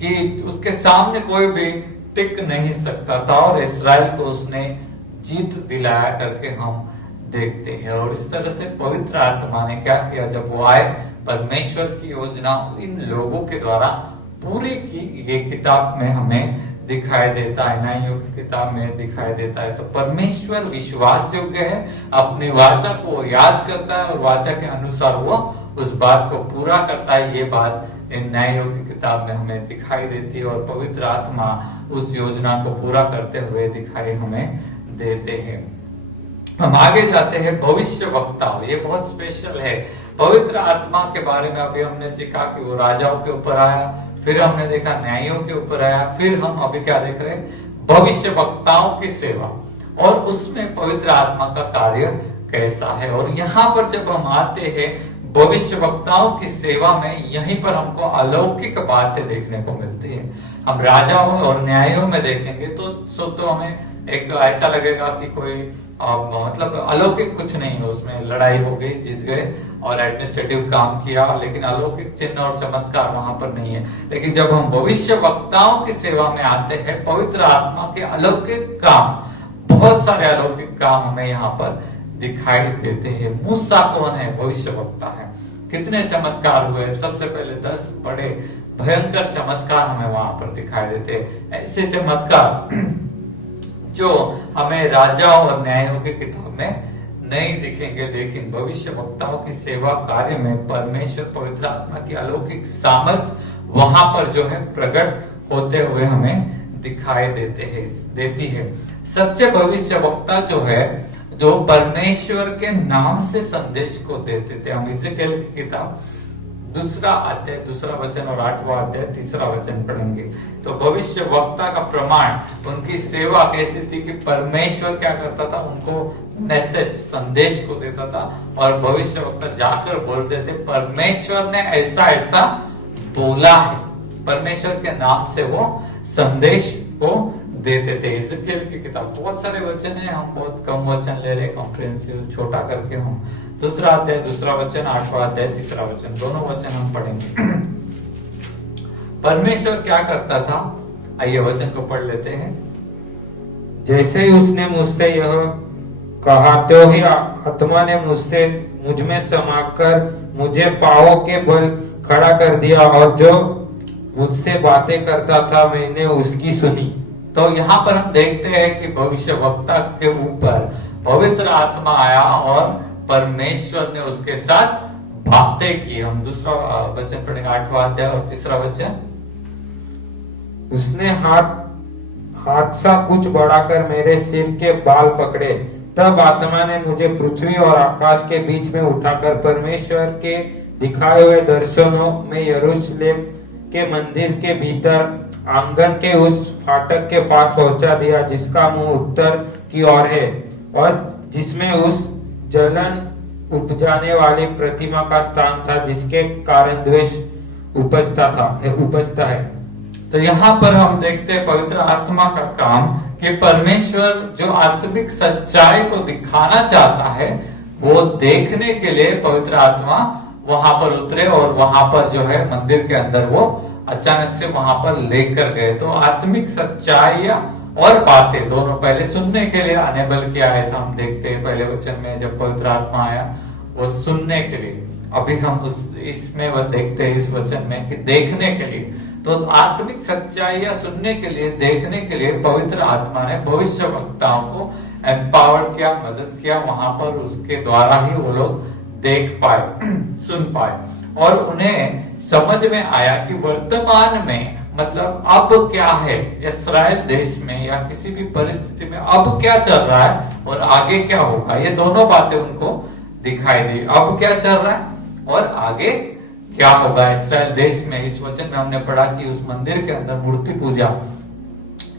कि उसके सामने कोई भी टिक नहीं सकता था और इस्राएल को उसने जीत दिलाया करके हम देखते हैं। और इस तरह से पवित्र आत्मा ने क्या किया, जब वो आए, परमेश्वर की योजना इन लोगों के द्वारा पूरी की, ये किताब में हमें दिखाई देता है, न्यायों की किताब में दिखाई देता है। तो परमेश्वर विश्वास योग्य है, अपनी वाचा को याद करता है और वाचा के अनुसार वो उस बात को पूरा करता है। ये बात इन न्यायों की किताब में हमें दिखाई देती है और पवित्र आत्मा उस योजना को पूरा करते हुए दिखाई हमें देते हैं। हम आगे जाते हैं भविष्य वक्ता। ये बहुत स्पेशल है। पवित्र आत्मा के बारे में अभी हमने सीखा कि वो राजाओं के ऊपर आया, फिर हमने देखा न्यायों के ऊपर आया, फिर हम अभी क्या देख रहे हैं, भविष्य वक्ताओं की सेवा और उसमें पवित्र आत्मा का कार्य कैसा है। और यहाँ पर जब हम आते हैं भविष्य वक्ताओं की सेवा में, यहीं पर हमको अलौकिक बातें देखने को मिलती है। हम राजाओं और न्यायों में देखेंगे तो हमें एक ऐसा लगेगा कि कोई मतलब अलौकिक कुछ नहीं है, उसमें लड़ाई हो गई, जीत गए और एडमिनिस्ट्रेटिव काम किया, लेकिन अलौकिक चिन्ह और चमत्कार वहां पर नहीं है। लेकिन जब हम भविष्य वक्ताओं की सेवा में आते हैं, पवित्र आत्मा के अलौकिक काम, बहुत सारे अलौकिक काम हमें यहाँ पर दिखाई देते हैं। मूसा कौन है? भविष्य वक्ता है। कितने चमत्कार हुए? सबसे पहले 10 बड़े भयंकर चमत्कार हमें वहां पर दिखाई देते हैं। ऐसे चमत्कार जो हमें राजाओं और न्यायों की किताब में नहीं दिखेंगे, लेकिन भविष्य वक्ताओं की सेवा कार्य में परमेश्वर पवित्र आत्मा की अलौकिक सामर्थ वहां पर जो है प्रकट होते हुए हमें दिखाई देती है। सच्चे भविष्य वक्ता जो है, जो परमेश्वर के नाम से संदेश को देते थे। हम इज़ेकिएल की किताब 2 अध्याय 2 वचन और 8वां अध्याय 3 वचन पढ़ेंगे। तो भविष्य वक्ता का प्रमाण, उनकी सेवा कैसी थी कि परमेश्वर क्या करता था, उनको मैसेज, संदेश को देता था और भविष्य वक्ता जाकर बोलते थे परमेश्वर ने ऐसा ऐसा बोला है। परमेश्वर के नाम से वो संदेश को देते थे। इज़ेकिएल की किताब बहुत सारे वचन है, हम बहुत कम वचन ले रहे, कॉम्प्रिहेंसिव छोटा करके हम 2 अध्याय 2 वचन, 8वां अध्याय 3 वचन, दोनों वचन हम पढ़ेंगे। परमेश्वर क्या करता था, आइए वचन को पढ़ लेते हैं। जैसे ही उसने मुझसे यह कहा, तो ही आत्मा ने मुझ में समाकर मुझे पांवों के बल खड़ा कर दिया और जो मुझसे बातें करता था मैंने उसकी सुनी। तो यहाँ पर हम देखते हैं कि भविष्य वक्ता के ऊपर पवित्र आत्मा आया और परमेश्वर ने उसके साथ बातें की। हम 2 वचन पढ़ेंगे, 8वां अध्याय और 3 वचन। उसने हाथ सा कुछ बढ़ाकर मेरे सिर के बाल पकड़े, तब आत्मा ने मुझे पृथ्वी और आकाश के बीच में उठाकर परमेश्वर के दिखाए हुए दर्शनों में यरूशलेम के मंदिर के भीतर आंगन के उस फाटक के पास पहुंचा दिया जिसका मुंह उत्तर की ओर है और जिसमें उस जलन उपजाने वाली प्रतिमा का स्थान था जिसके कारण द्वेष उपजता है। तो यहाँ पर हम देखते हैं पवित्र आत्मा का काम कि परमेश्वर जो आत्मिक सच्चाई को दिखाना चाहता है वो देखने के लिए पवित्र आत्मा वहां पर उतरे और वहां पर जो है मंदिर के अंदर वो अचानक से वहां पर लेकर गए। तो आत्मिक सच्चाइयां और बातें दोनों पहले सुनने के लिए अनेबल किया, ऐसा हम देखते हैं पहले वचन में जब पवित्र आत्मा आया वो सुनने के लिए। अभी हम उस इसमें वह देखते हैं इस वचन में कि देखने के लिए। तो आत्मिक सच्चाइयां सुनने के लिए, देखने के लिए पवित्र आत्मा ने भविष्यवक्ताओं को एम्पावर्ड किया, मदद किया, वहां पर उसके द्वारा ही वो लोग देख पाए, सुन पाए और उन्हें समझ में आया कि वर्तमान में मतलब अब क्या है इस्राएल देश में या किसी भी परिस्थिति में अब क्या चल रहा है और आगे क्या होगा। ये दोनों बातें उनको दिखाई दी, अब क्या चल रहा है और आगे क्या होगा इस्राएल देश में। इस वचन में हमने पढ़ा कि उस मंदिर के अंदर मूर्ति पूजा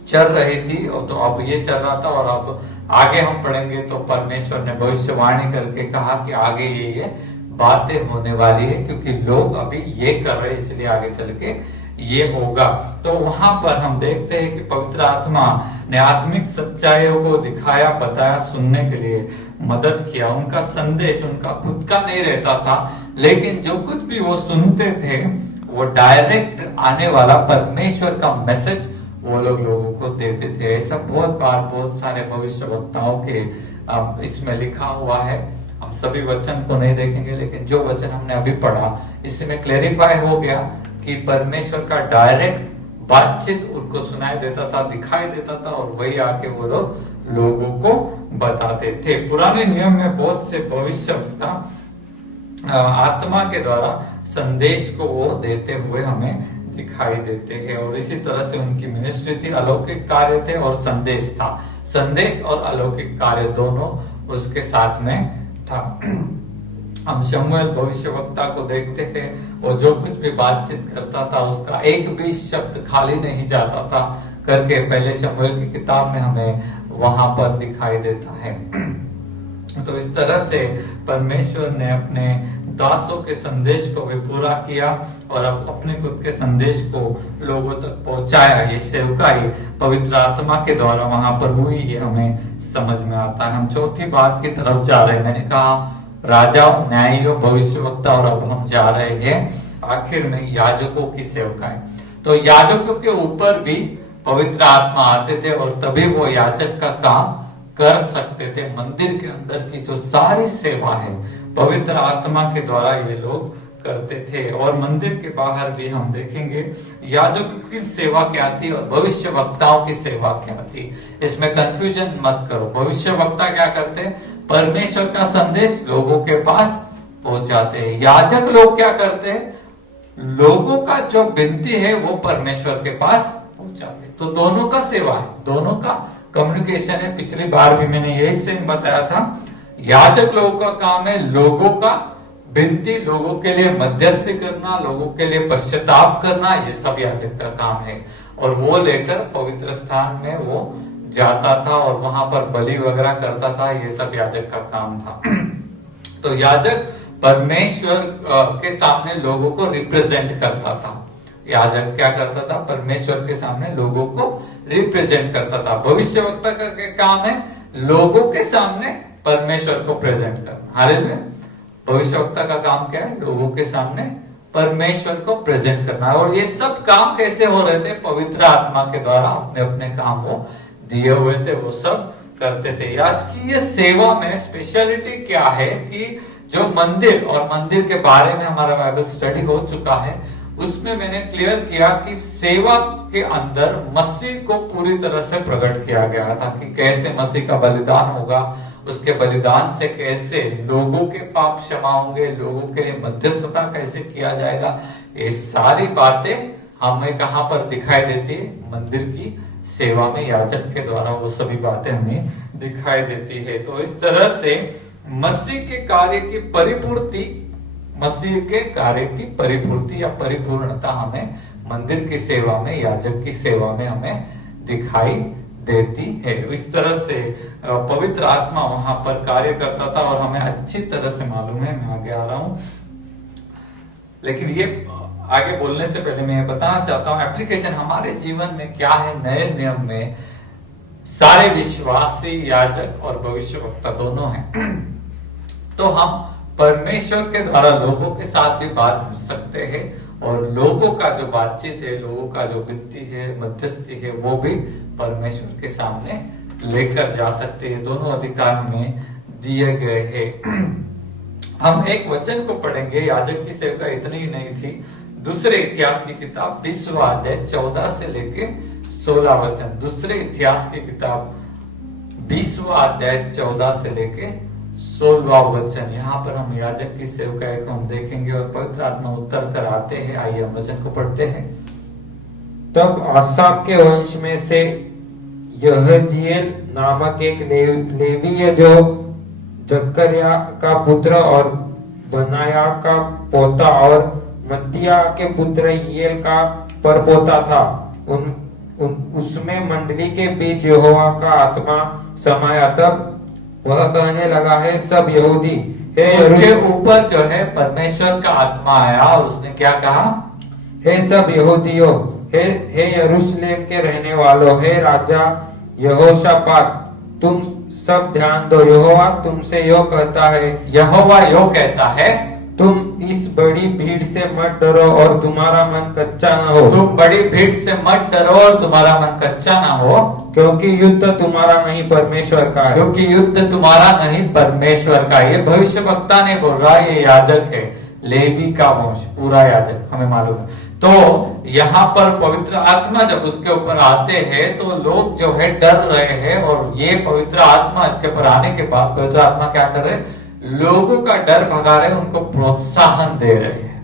चल रही थी और तो अब ये चल रहा था और अब आगे हम पढ़ेंगे तो परमेश्वर ने भविष्यवाणी करके कहा कि आगे ये बातें होने वाली है क्योंकि लोग अभी ये कर रहे हैं इसलिए आगे चल के ये होगा। तो वहां पर हम देखते हैं कि पवित्र आत्मा ने आत्मिक सच्चाइयों को दिखाया, बताया, सुनने के लिए मदद किया। उनका संदेश उनका खुद का नहीं रहता था, लेकिन जो कुछ भी वो सुनते थे वो डायरेक्ट आने वाला परमेश्वर का मैसेज वो लोग लोगों को देते थे। ऐसा बहुत बार बहुत सारे भविष्यवक्ताओं के इसमें लिखा हुआ है। हम सभी वचन को नहीं देखेंगे, लेकिन जो वचन हमने अभी पढ़ा इसमें क्लेरिफाई हो गया कि परमेश्वर का डायरेक्ट बातचीत उनको सुनाई देता था, दिखाई देता था और वही आके वो लोग लोगों को बताते थे। पुराने नियम में बहुत से भविष्यवक्ता आत्मा के द्वारा संदेश को वो देते हुए हमें दिखाई देते हैं और इसी तरह से उनकी मिनिस्ट्री थी, अलौकिक कार्य थे और संदेश था। संदेश और अलौकिक कार्य दोनों उसके साथ में था। हम शमूएल भविष्यवक्ता को देखते हैं और जो कुछ भी बातचीत करता था उसका एक भी शब्द खाली नहीं जाता था करके पहले शमूएल की किताब में हमें वहां पर दिखाई देता है। तो इस तरह से परमेश्वर ने अपने दासों के संदेश को भी पूरा किया और अपने खुद के संदेश को लोगों तक पहुंचाया। ये सेवकाई पवित्र आत्मा के द्वारा वहां पर हुई, ये हमें समझ में आता है। हम चौथी बात की तरफ जा रहे हैं। मैंने कहा राजा, न्यायियों, भविष्यवक्ता और अब हम जा रहे हैं आखिर में याजकों की सेवकाई। तो याजकों के ऊपर भी पवित्र आत्मा आते थे और तभी वो याजक का काम कर सकते थे। मंदिर के अंदर की जो सारी सेवा है पवित्र आत्मा के द्वारा ये लोग करते थे। और मंदिर के बाहर भी हम देखेंगे याजकों की सेवा क्या थी और भविष्यवक्ताओं की सेवा क्या थी। इसमें कंफ्यूजन मत करो। भविष्यवक्ता क्या करते, परमेश्वर का संदेश लोगों के पास पहुंचाते हैं। याजक लोग क्या करते हैं, लोगों का जो विनती है वो परमेश्वर के पास पहुंचाते। तो दोनों का सेवा है, दोनों का कम्युनिकेशन है। पिछली बार भी मैंने यही से बताया था, याजक लोगों का काम है लोगों का विनती, लोगों के लिए मध्यस्थी करना, लोगों के लिए पश्चाताप करना, ये सब याजक का काम है। और वो लेकर पवित्र स्थान में वो जाता था और वहां पर बलि वगैरह करता था, ये सब याजक का काम था। तो याजक परमेश्वर के सामने लोगों को रिप्रेजेंट करता था। याजक क्या करता था, परमेश्वर के सामने लोगों को रिप्रेजेंट करता था। भविष्यवक्ता का काम है लोगों के सामने परमेश्वर को प्रेजेंट करना। हालेलुया। भविष्यवक्ता का काम क्या है, लोगों के सामने परमेश्वर को प्रेजेंट करना। और ये सब काम कैसे हो रहे थे, पवित्र आत्मा के द्वारा अपने अपने काम वो दिए हुए थे, वो सब करते थे। आज की ये सेवा में स्पेशलिटी क्या है कि जो मंदिर और मंदिर के बारे में हमारा बाइबल स्टडी हो चुका है, उसमें मैंने क्लियर किया कि सेवा के अंदर मसीह को पूरी तरह से प्रकट किया गया था कि कैसे मसीह का बलिदान होगा, उसके बलिदान से कैसे लोगों के पाप क्षमा होंगे, लोगों के लिए मध्यस्थता कैसे किया जाएगा। ये सारी बातें हमें कहां पर दिखाई देती है, मंदिर की सेवा में याजक के द्वारा वो सभी बातें हमें दिखाई देती है। तो इस तरह से मसीह के कार्य की परिपूर्ति, मसीह के कार्य की परिपूर्ति या परिपूर्णता हमें मंदिर की सेवा में, याजक की सेवा में हमें दिखाई देती है। इस तरह से पवित्र आत्मा वहां पर कार्य करता था और हमें अच्छी तरह से मालूम है। मैं आगे आ रहा हूं, लेकिन ये आगे बोलने से पहले मैं ये बताना चाहता हूं एप्लीकेशन हमारे जीवन में क्या है। नए नियम में सारे विश्वासी, याजक और भविष्यवक्ता दोनों हैं। तो हम परमेश्वर के द्वारा लोगों के साथ भी बात कर सकते हैं और लोगों का जो बातचीत है, लोगों का जो विनती है, मध्यस्थी है, वो भी परमेश्वर के सामने लेकर जा सकते हैं। दोनों अधिकार हमें दिए गए हैं। हम एक वचन को पढ़ेंगे, याजक की सेवका इतनी ही नहीं थी। दूसरे इतिहास की किताब 20वां अध्याय 14 से लेके 16 वचन। दूसरे इतिहास की किताब 20वां अध्याय 14 से लेके 16वां वचन। यहाँ पर हम याजक की सेवकाई को हम देखेंगे और पवित्र आत्मा उत्तर कर आते हैं। आइए हम वचन को पढ़ते हैं। तब आसाप के वंश में से यहजीएल नामक एक लेवीय जो जकरिया का पुत्र और बनाया का पोता और मत्तिया के पुत्र ईएल का परपोता था, उसमें मंडली के बीच यहोवा का आत्मा समाया। तब वह कहने लगा, है सब यहूदी, उसके ऊपर जो है परमेश्वर का आत्मा आया और उसने क्या कहा, हे सब यहूदियों, हे यरूशलेम के रहने वालों, हे राजा यहोशापात, तुम सब ध्यान दो। यहोवा तुमसे यो कहता है, यहोवा यो कहता है, तुम इस बड़ी भीड़ से मत डरो और तुम्हारा मन कच्चा न हो। तुम बड़ी भीड़ से मत डरो और तुम्हारा मन कच्चा ना हो, क्योंकि युद्ध तुम्हारा नहीं परमेश्वर का है। क्योंकि युद्ध तुम्हारा नहीं परमेश्वर का। ये भविष्यवक्ता ने बोल रहा, ये याजक है, लेवी का वंश, पूरा याजक, हमें मालूम है। तो यहाँ पर पवित्र आत्मा जब उसके ऊपर आते हैं तो लोग जो है डर रहे हैं, और ये पवित्र आत्मा इसके ऊपर आने के बाद पवित्र आत्मा क्या कर रहे हैं, लोगों का डर भगा रहे, उनको प्रोत्साहन दे रहे हैं।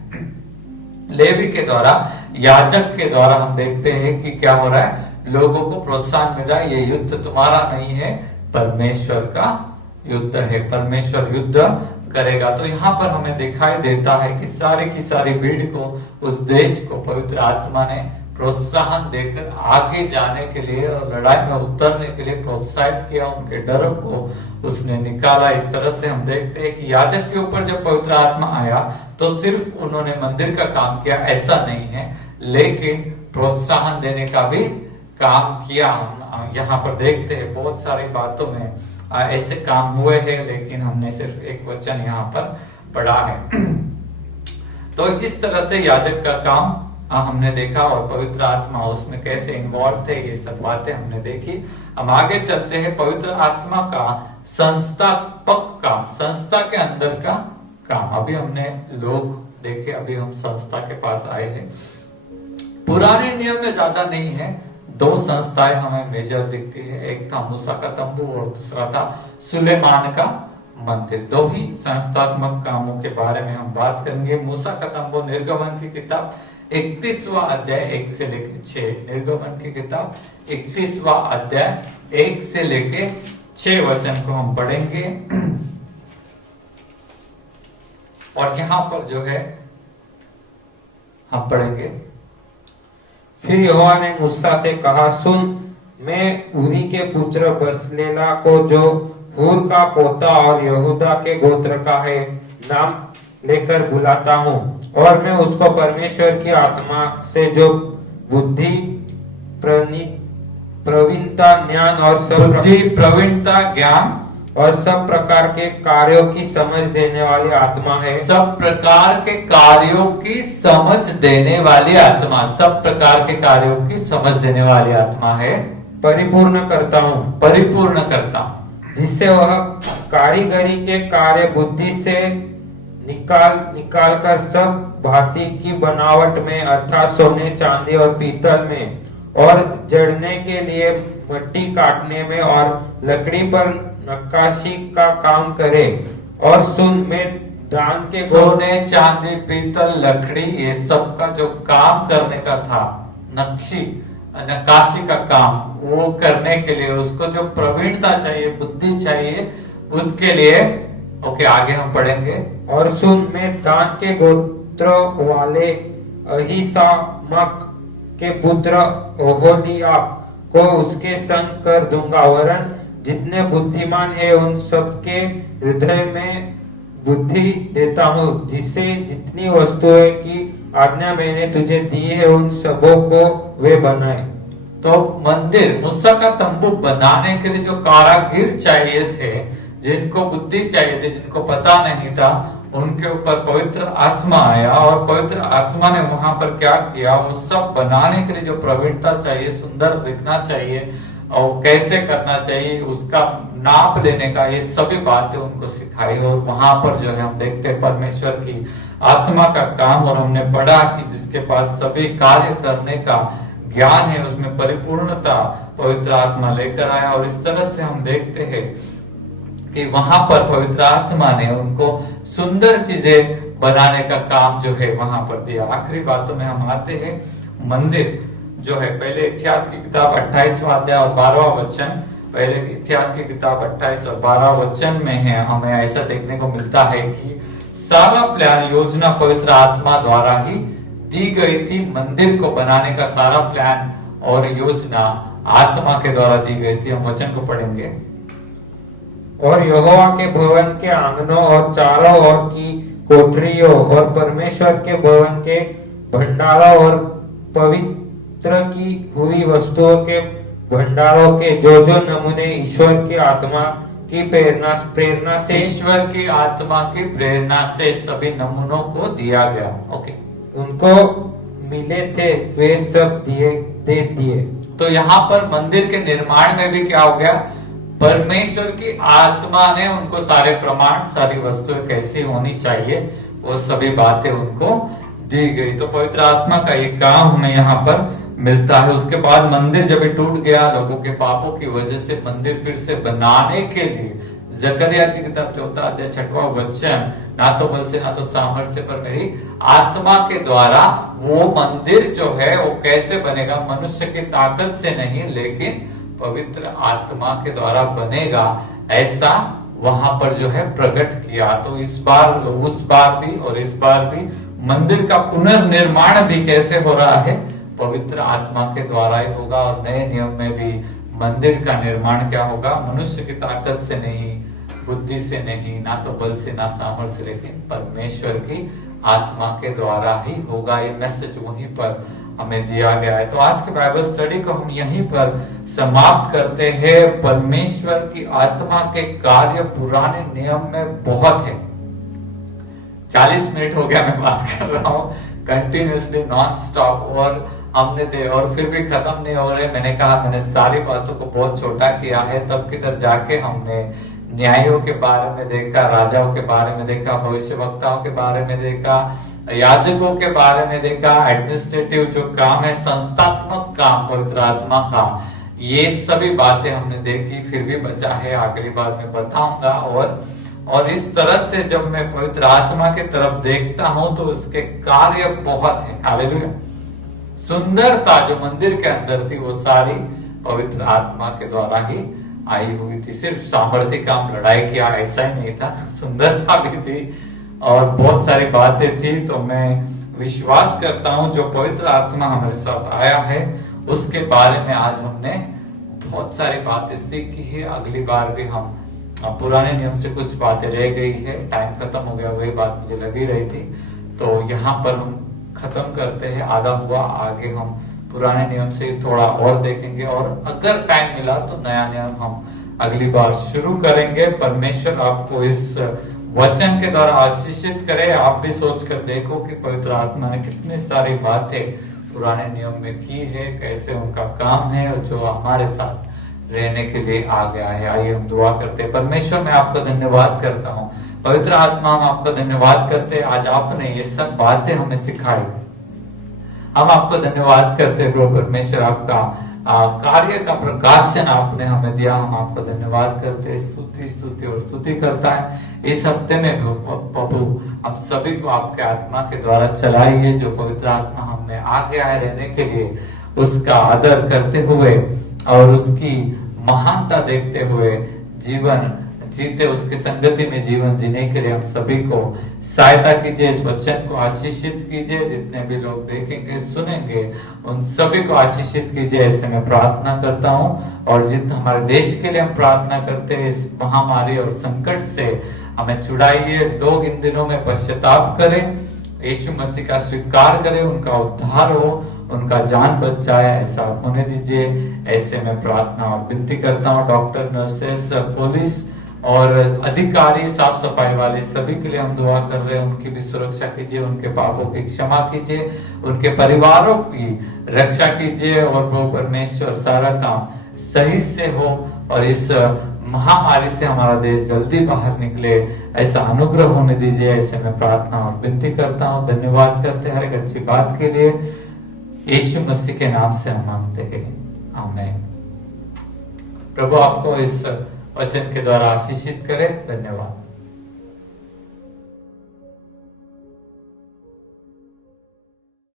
लेवी के द्वारा, याजक के द्वारा हम देखते हैं कि क्या हो रहा है, लोगों को प्रोत्साहन मिल रहा है, ये युद्ध तुम्हारा नहीं है, परमेश्वर का युद्ध है, परमेश्वर युद्ध करेगा। तो यहाँ पर हमें दिखाई देता है कि सारे की सारी भीड़ को, उस देश को पवित्र आत्मा ने प्रोत्साहन देकर आगे जाने के लिए और लड़ाई में उतरने के लिए प्रोत्साहित किया, उनके डरों को उसने निकाला। इस तरह से हम देखते हैं कि याजक के ऊपर जब पवित्र आत्मा आया तो सिर्फ उन्होंने मंदिर का काम किया ऐसा नहीं है, लेकिन प्रोत्साहन देने का भी काम किया। हम यहाँ पर देखते हैं बहुत सारी बातों में ऐसे काम हुए हैं, लेकिन हमने सिर्फ एक वचन यहाँ पर पढ़ा है। तो इस तरह से याजक का काम हमने देखा और पवित्र आत्मा उसमें कैसे इन्वॉल्व थे, ये सब बातें हमने देखी। हम आगे चलते हैं। पवित्र आत्मा का संस्थापक काम, संस्था के अंदर का काम। अभी हमने लोग देखे, अभी हम संस्था के पास आए हैं। पुराने नियम में ज्यादा नहीं है, दो संस्थाएं हमें मेजर दिखती है। एक था मूसा का तंबू और दूसरा था सुलेमान का मंदिर। दो ही संस्थात्मक कामों के बारे में हम बात करेंगे। मूसा का तंबू, निर्गमन की किताब 31वां अध्याय 1 से लेके 6। निर्गमन की किताब 31वां अध्याय 1 से लेके 6 वचन को हम पढ़ेंगे। और यहां पर जो है हम पढ़ेंगे, फिर यहोवा ने मूसा से कहा, सुन, मैं उरी के पुत्र बसलेला को, जो हूर का पोता और यहूदा के गोत्र का है, नाम लेकर बुलाता हूँ, और मैं उसको परमेश्वर की आत्मा से जो बुद्धि, प्रवीणता, ज्ञान और सब प्रकार के कार्यों की समझ देने वाली आत्मा है। सब प्रकार के कार्यों की समझ देने वाली आत्मा, सब प्रकार के कार्यों की समझ देने वाली आत्मा है। परिपूर्ण करता हूँ, परिपूर्ण करता हूँ, जिससे वह कारीगरी के कार्य बुद्धि से निकाल कर सब भांति की बनावट में, अर्थात सोने, चांदी और पीतल में, और जड़ने के लिए मट्टी काटने में और लकड़ी पर नक्काशी का काम करे। और सुन, मैं दान के सोने, चांदी, पीतल, लकड़ी, ये सब का जो काम करने का था, नक्काशी का काम, वो करने के लिए उसको जो प्रवीणता चाहिए, बुद्धि चाहिए, उसके लिए ओके, आगे हम पढ़ेंगे। और सुन, मैं दान के गोत्र वाले अहीसामक के पुत्र ओहोलीआब को उसके संग कर दूंगा, वरन जितने बुद्धिमान है उन सबके हृदय में बुद्धि देता हूँ, जिससे जितनी वस्तुएं की आज्ञा मैंने तुझे दी है उन सबों को वे बनाए। तो मंदिर मूसा का तंबू बनाने के लिए जो कारागिर चाहिए थे, जिनको बुद्धि चाहिए थी, जिनको पता नहीं था, उनके ऊपर पवित्र आत्मा आया और पवित्र आत्मा ने वहां पर क्या किया, वो सब बनाने के लिए जो प्रवीणता चाहिए, सुंदर दिखना चाहिए और कैसे करना चाहिए, उसका नाप लेने का, ये सभी बातें उनको सिखाई। और वहां पर जो है हम देखते हैं परमेश्वर की आत्मा का काम, और हमने पढ़ा कि जिसके पास सभी कार्य करने का ज्ञान है, उसमें परिपूर्णता पवित्र आत्मा लेकर आया। और इस तरह से हम देखते हैं कि वहां पर पवित्र आत्मा ने उनको सुंदर चीजें बनाने का काम जो है वहां पर दिया। आखिरी बातों में हम आते हैं, मंदिर जो है, पहले इतिहास की किताब 28वां अध्याय और 12वां वचन, पहले इतिहास की किताब 28 और 12 वचन में है, हमें ऐसा देखने को मिलता है कि सारा प्लान, योजना पवित्र आत्मा द्वारा ही दी गई थी। मंदिर को बनाने का सारा प्लान और योजना आत्मा के द्वारा दी गई थी। हम वचन को पढ़ेंगे। और यहोवा के भवन के आंगनों और चारों ओर की कोठरियों और परमेश्वर के भवन के भंडारों और पवित्र की हुई वस्तुओं के भंडारों के जो नमूने ईश्वर की आत्मा की प्रेरणा से, ईश्वर की आत्मा की प्रेरणा से सभी नमूनों को दिया गया, ओके, उनको मिले थे, वे सब दे दिए। तो यहाँ पर मंदिर के निर्माण में भी क्या हो गया, परमेश्वर की आत्मा ने उनको सारे प्रमाण, सारी वस्तुएं कैसी होनी चाहिए, वो सभी बातें उनको दी गई। तो पवित्र आत्मा का ये काम हमें यहाँ पर मिलता है। उसके बाद मंदिर जब टूट गया लोगों के पापों की वजह से, मंदिर फिर से बनाने के लिए जकरिया की किताब 4 अध्याय 6वां वचन, ना तो बल से ना तो सामर्थ्य से पर मेरी आत्मा के द्वारा वो मंदिर जो है वो कैसे बनेगा, मनुष्य की ताकत से नहीं लेकिन पवित्र आत्मा के द्वारा बनेगा, ऐसा वहां पर जो है प्रकट किया। तो इस बार, उस बार भी और इस बार भी मंदिर का पुनर्निर्माण भी कैसे हो रहा है, पवित्र आत्मा के द्वारा ही होगा। और नए नियम में भी मंदिर का निर्माण क्या होगा, मनुष्य की ताकत से नहीं, बुद्धि से नहीं, ना तो बल से ना सामर्थ्य से, लेकिन परमेश्वर की आत्मा के द्वारा ही होगा। ये मैसेज वहीं पर हमें दिया गया है। तो आज के बाइबल स्टडी को हम यहीं पर समाप्त करते हैं। परमेश्वर की आत्मा के कार्य पुराने नियम में बहुत है। 40 मिनट हो गया मैं बात कर रहा हूँ कंटिन्यूसली, नॉन स्टॉप, और हमने और फिर भी खत्म नहीं हो रहे। मैंने कहा मैंने सारी बातों को बहुत छोटा किया है। तब किधर जाके हमने न्यायों के बारे में देखा, राजाओं के बारे में देखा, भविष्यवक्ताओं के बारे में देखा, याजकों के बारे में देखा, एडमिनिस्ट्रेटिव जो काम है, संस्थात्मक काम पवित्र आत्मा का, ये सभी बातें हमने देखी। फिर भी बचा है, अगली बार मैं बताऊंगा। और इस तरह से जब मैं पवित्र आत्मा की तरफ देखता हूं तो उसके कार्य बहुत है। हालेलुया। सुंदरता जो मंदिर के अंदर थी वो सारी पवित्र आत्मा के द्वारा ही आई हुई थी। सिर्फ सामर्थ्य काम, लड़ाई किया, ऐसा ही नहीं था, सुंदरता भी थी और बहुत सारी बातें थी। तो मैं विश्वास करता हूं जो पवित्र आत्मा हमारे साथ आया है उसके बारे में आज हमने बहुत सारी बातें सीखी है। अगली बार भी हम पुराने नियम से कुछ बातें रह गई है, टाइम खत्म हो गया, वही बात मुझे लगी रही थी। तो यहाँ पर हम खत्म करते हैं, आधा हुआ, आगे हम पुराने नियम से थोड़ा और देखेंगे और अगर टाइम मिला तो नया नियम हम अगली बार शुरू करेंगे। परमेश्वर आपको इस वचन के द्वारा आशीषित करे। आप भी सोच कर देखो कि पवित्र आत्मा ने कितनी सारी बातें पुराने नियम में की है, कैसे उनका काम है और जो हमारे साथ रहने के लिए आ गया है। आइए हम दुआ करते हैं। परमेश्वर मैं आपका धन्यवाद करता हूँ, पवित्र आत्मा हम आपका धन्यवाद करते हैं, आज आपने ये सब बातें हमें सिखाई। हम आपको धन्यवाद करते हैं प्रभु परमेश्वर, आपका कार्य का प्रकाशन आपने हमें दिया, हम आपको धन्यवाद करते हैं। स्तुति और स्तुति करता है। इस हफ्ते में प्रभु हम सभी को आपके आत्मा के द्वारा चलाइए, जो पवित्र आत्मा हमें आ गया है रहने के लिए, उसका आदर करते हुए और उसकी महानता देखते हुए जीवन जीते, उसकी संगति में जीवन जीने के लिए हम सभी को सहायता कीजिए। इस वचन को आशीषित कीजिए, जितने भी लोग देखेंगे सुनेंगे उन सभी को आशीषित कीजिए, ऐसे मैं प्रार्थना करता हूँ। और जित हमारे देश के लिए हम प्रार्थना करते हैं, इस महामारी और संकट से हमें छुड़ाइए। लोग इन दिनों में पश्चाताप करें, यीशु मसीह का स्वीकार करें, उनका उद्धार हो उनका जान बच जाए, ऐसा होने दीजिए। ऐसे में प्रार्थना और विनती करता हूँ डॉक्टर, नर्सेस, पुलिस और अधिकारी, साफ सफाई वाले सभी के लिए हम दुआ कर रहे हैं। उनकी भी सुरक्षा कीजिए, उनके पापों की क्षमा कीजिए, उनके परिवारों की रक्षा कीजिए और प्रभु परमेश्वर सारा काम सही से हो और इस महामारी से हमारा देश जल्दी बाहर निकले, ऐसा अनुग्रह होने दीजिए। ऐसे में प्रार्थना और विनती करता हूँ, धन्यवाद करते हैं हर एक अच्छी बात के लिए। यीशु मसीह के नाम से हम मांगते हैं, आमीन। प्रभु आपको इस वचन के द्वारा आशीषित करे। धन्यवाद।